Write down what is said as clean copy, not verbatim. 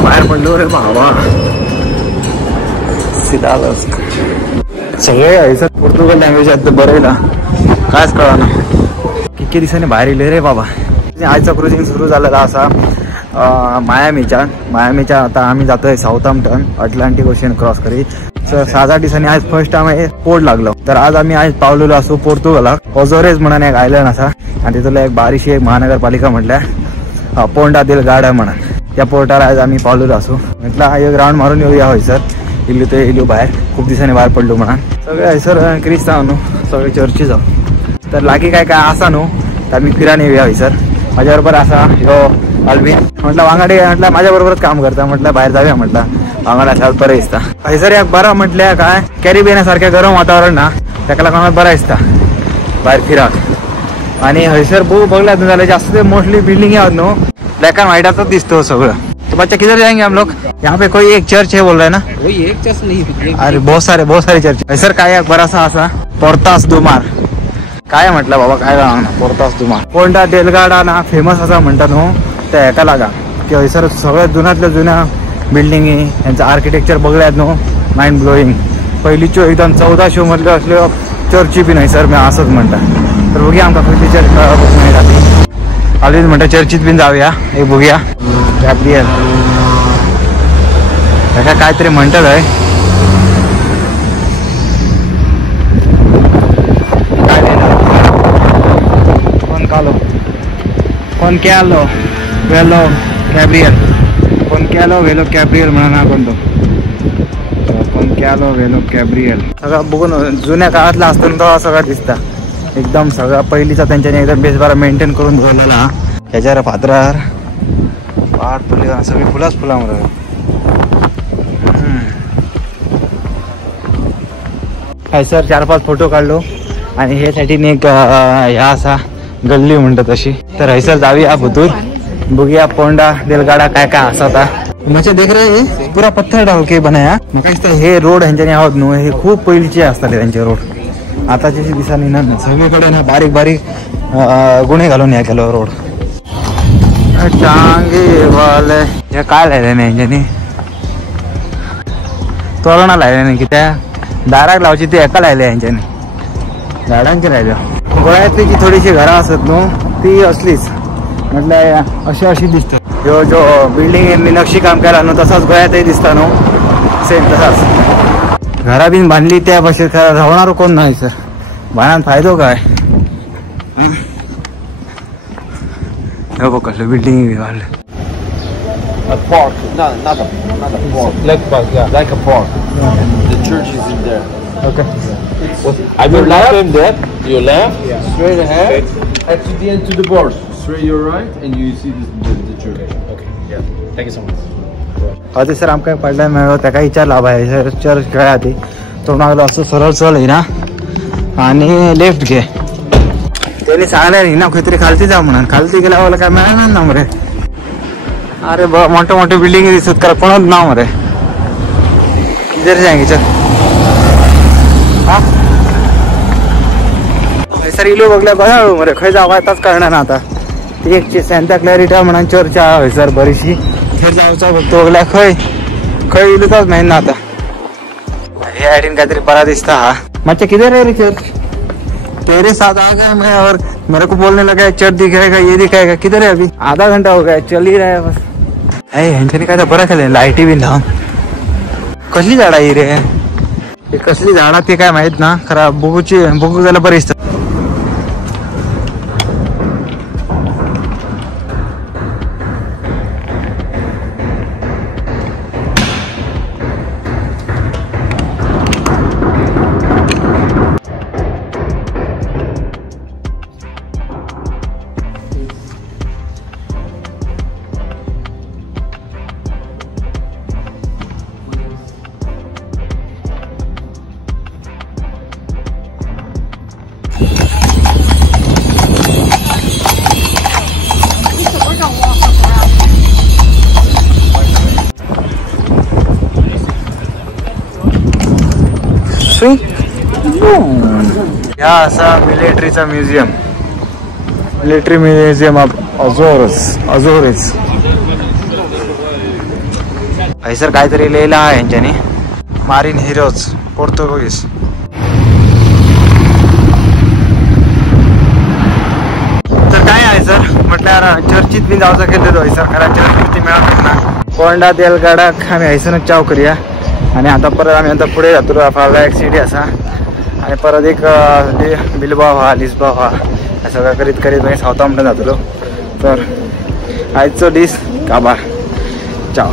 आता बाहेर पडलो रे बाबा. सगळे आहे पोर्तुगल लँग्वेज आहेत तर बरं ना कायच कळा ना. किती दिवसांनी बाहेर येले रे बाबा. आजचा क्रुझिंग सुरू झालेला असा मायामीच्या आता आम्ही जातोय साऊथहॅम्प्टन अटलांटिक ओशियन क्रॉस करी. 6-8 दिवसांनी आज फर्स्ट टाइम पोर्ट लागलो. तर आज आम्ही आज पावलेलो असो पोर्तुगाला ओझोरेस म्हणून एक आयलंड असा आणि तिथलं एक बारीशी एक महानगरपालिका म्हटल्या पोंडा दिल गाडा म्हणून त्या पोर्टाला आज आम्ही पावलेलो असो. म्हटलं एक राऊंड मारून येऊया होय सर. इल्लू ते इल्लू बाहेर खूप दिवसांनी बाहेर पडलो म्हणा. सगळे आहे सर क्रिस्ताव नो सगळे चर्ची जाऊ. तर लागी काय काय असा नो तर आम्ही फिराने येऊया होय सर. माझ्याबरोबर असा ह्यो अल्विन म्हटलं वांगाडे म्हटलं माझ्याबरोबरच काम करता. म्हटलं बाहेर जाऊया म्हटलं वांगाडा असाल बरं दिसता. हैसर एक बरं म्हटल्या काय कॅरिबियनासारख्या गरम वातावरण ना त्याला कोणाला बरं दिसता बाहेर फिराक. आणि हैसर बहु बघल्या झालं जास्त मोस्टली बिल्डिंग आहोत नो ब्लॅक अँड व्हाईटच दिसतो सगळं. तो बच्चा किधर जाएंगे हम लोग. यहाँ पे कोई एक चर्च है बोल रहे हैं ना. कोई एक चर्च नहीं अरे बहुत सारे चर्च. हैसर काय एक बरासा असा पोर्तास दुमार काय म्हटलं बाबा काय ना पोर्तास दुमार पोंडा डेलगाडा ना फेमस असा म्हणतात नो त्या एका लागा की हैसर सगळ्यात जुन्यातल्या जुन्या बिल्डिंगी यांचं आर्किटेक्चर बघल्यात नो माइंड ब्लोईंग. पहिलीच्यो एकदम 1400 मधले असले चर्ची बी नाही सर मी असंच म्हणतात. तर बघूया आमका पहिली चर्च नाही राहते आलीच म्हणता चर्चीत बिन जाऊया एक बघूया. गॅब्रियल त्याच्या काहीतरी म्हणतात आहे काय कोण कालो कोण कॅलो वेलो गॅब्रियल कोण कॅलो वेलो कॅब्रियल म्हणा ना कोणतो कोण कॅलो वेलो कॅब्रियल. सगळं बघून जुन्या काळातला असताना तो सगळं दिसता एकदम सगळं पहिलीचा त्यांच्याने एकदम बेस बारा मेंटेन करून ठेवलेला. ह्याच्यावर पात्रार पाठ फुले सगळी फुलाच फुलावर. काय सर 4-5 फोटो काढलो आणि हे साठी एक ह्या असा गल्ली म्हणतात अशी. तर हैसर जाऊया भुतूर बघूया पोंडा दिलगाडा काय काय असा था. म्हणजे देख रहे हे पुरा पत्थर डाल के बनाया. हे रोड ह्यांच्याने आहोत नो हे खूप पहिलीचे असतात त्यांचे रोड. आताची दिसा निघणार नाही सगळीकडे ना बारीक बारीक गुन्हे घालून या केलो रोड. टांगे वाले हे काय लायले नाही यांच्यानी तोरणा लायले नाही की त्या दाराक लावची ते एका लायले यांच्याने झाडांचे राहिले. गोळ्यातली जी थोडीशी घरं असत नो ती असलीच म्हटलं अशी दिसतं. जो बिल्डिंग मी नक्षी काम केला नो तसाच गोळ्यातही दिसता नो सेम तसाच. घरा बिन बांधली त्या भाषेत राहणार कोण नाही सर. बाणात फायदो काय कसलं बिल्डिंग वाढलं. A park, not a park. Like park, yeah. Like a park. Yeah. The church is in there. Okay. I will left there. You left. Yeah. Straight ahead. And to the end to the board. Straight your right, and you see the church. Okay. Yeah. Thank you so much. अरे सर आमका पडला मिळलो त्या काही विचारला बाहेर चर्च काय आधी तो मागलो असं सरळ चल ना आणि लेफ्ट घे. त्याने सांगले ना काहीतरी खालती जा म्हणून खालती गेला मला काय मिळणार ना मरे. अरे मोठे मोठे बिल्डिंग दिसत करा कोणाच नाव मरे किधर जाएंगे चल. सर इलो बघल्या बघा मरे खय जावं आताच कळणार ना आता. ती एक सॅन्टा क्लॅरिटा म्हणून चर्च आहे सर बरीचशी हे जाऊचा बघतो बघल्या खय इलोच नाही ना आता. हे आयडीन काहीतरी बरा दिसता हा. मच्छा किधर है रे चर्च तेरे साथ आ गए मैं और मेरे को बोलने लगा चर्च दिखाएगा ये दिखाएगा. किधर है अभी आधा घंटा हो गया चल ही रहा है बस. ह्यांच्याने काय बरं केलं लाईटी बी लावून. कसली झाडा ही रे कसली झाडा ते काय माहित ना खरं बघू जायला बरं दिसतं. या असा मिलिटरीचा मिलिटरी म्युझियम ऑफ अझोरेस. हैसर काहीतरी लिहिलं आहे यांच्यानी, मारीन हिरोज पोर्तुगीज. तर काय आहे सर म्हटलं चर्चित बी जावचं केलेलो हैसर, कारण चर्चित मिळत ना. कोंडा तेल गाडाक आम्ही हैसरच चाव करूया आणि आता परत आम्ही आता पुढे जातो फावला एक सिटी असा आणि परत एक बिलबाव हा लिस्बाव हा सगळं करीत करीत मी साऊथहॅम्प्टन जातलो. तर आजचो डिश काबार चाव.